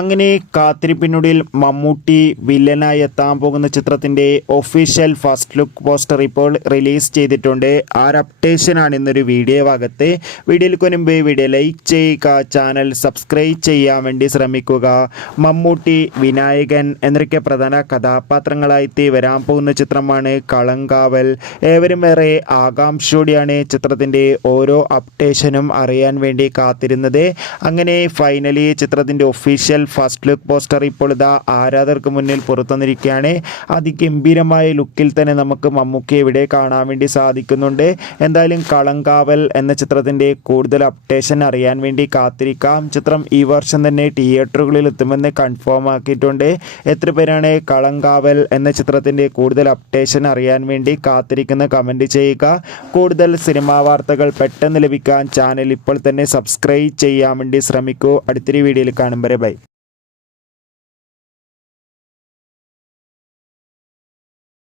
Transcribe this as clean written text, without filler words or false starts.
അങ്ങനെ കാത്തിരിപ്പിനുള്ളിൽ മമ്മൂട്ടി വില്ലനായി എത്താൻ പോകുന്ന ചിത്രത്തിൻ്റെ ഒഫീഷ്യൽ ഫസ്റ്റ് ലുക്ക് പോസ്റ്റർ ഇപ്പോൾ റിലീസ് ചെയ്തിട്ടുണ്ട്. ആ ഒരു അപ്ഡേഷനാണ് ഇന്നൊരു വീഡിയോ ഭാഗത്ത്. വീഡിയോയിൽ മുൻപ് വീഡിയോ ലൈക്ക് ചെയ്യുക, ചാനൽ സബ്സ്ക്രൈബ് ചെയ്യാൻ വേണ്ടി ശ്രമിക്കുക. മമ്മൂട്ടി, വിനായകൻ എന്നൊക്കെ പ്രധാന കഥാപാത്രങ്ങളായി വരാൻ പോകുന്ന ചിത്രമാണ് കളങ്കാവൽ. ഏവരും ഏറെ ആകാംക്ഷയോടെയാണ് ചിത്രത്തിൻ്റെ ഓരോ അപ്ഡേഷനും അറിയാൻ വേണ്ടി കാത്തിരുന്നത്. അങ്ങനെ ഫൈനലി ചിത്രത്തിൻ്റെ ഒഫീഷ്യൽ ഫസ്റ്റ് ലുക്ക് പോസ്റ്റർ ഇപ്പോൾ ഇതാ ആരാധകർക്ക് മുന്നിൽ പുറത്തുവന്നിരിക്കുകയാണ്. അതിഗംഭീരമായ ലുക്കിൽ തന്നെ നമുക്ക് മമ്മൂക്കി ഇവിടെ കാണാൻ വേണ്ടി സാധിക്കുന്നുണ്ട്. എന്തായാലും കളങ്കാവൽ എന്ന ചിത്രത്തിൻ്റെ കൂടുതൽ അപ്ഡേഷൻ അറിയാൻ വേണ്ടി കാത്തിരിക്കാം. ചിത്രം ഈ വർഷം തന്നെ തിയേറ്ററുകളിൽ എത്തുമെന്ന് കൺഫേം ആക്കിയിട്ടുണ്ട്. എത്ര പേരാണ് കളങ്കാവൽ എന്ന ചിത്രത്തിൻ്റെ കൂടുതൽ അപ്ഡേഷൻ അറിയാൻ വേണ്ടി കാത്തിരിക്കുന്ന കമൻറ്റ് ചെയ്യുക. കൂടുതൽ സിനിമാ വാർത്തകൾ പെട്ടെന്ന് ലഭിക്കാൻ ചാനൽ ഇപ്പോൾ തന്നെ സബ്സ്ക്രൈബ് ചെയ്യാൻ വേണ്ടി ശ്രമിക്കൂ. അടുത്തൊരു വീഡിയോയിൽ കാണും വരെ ബൈ.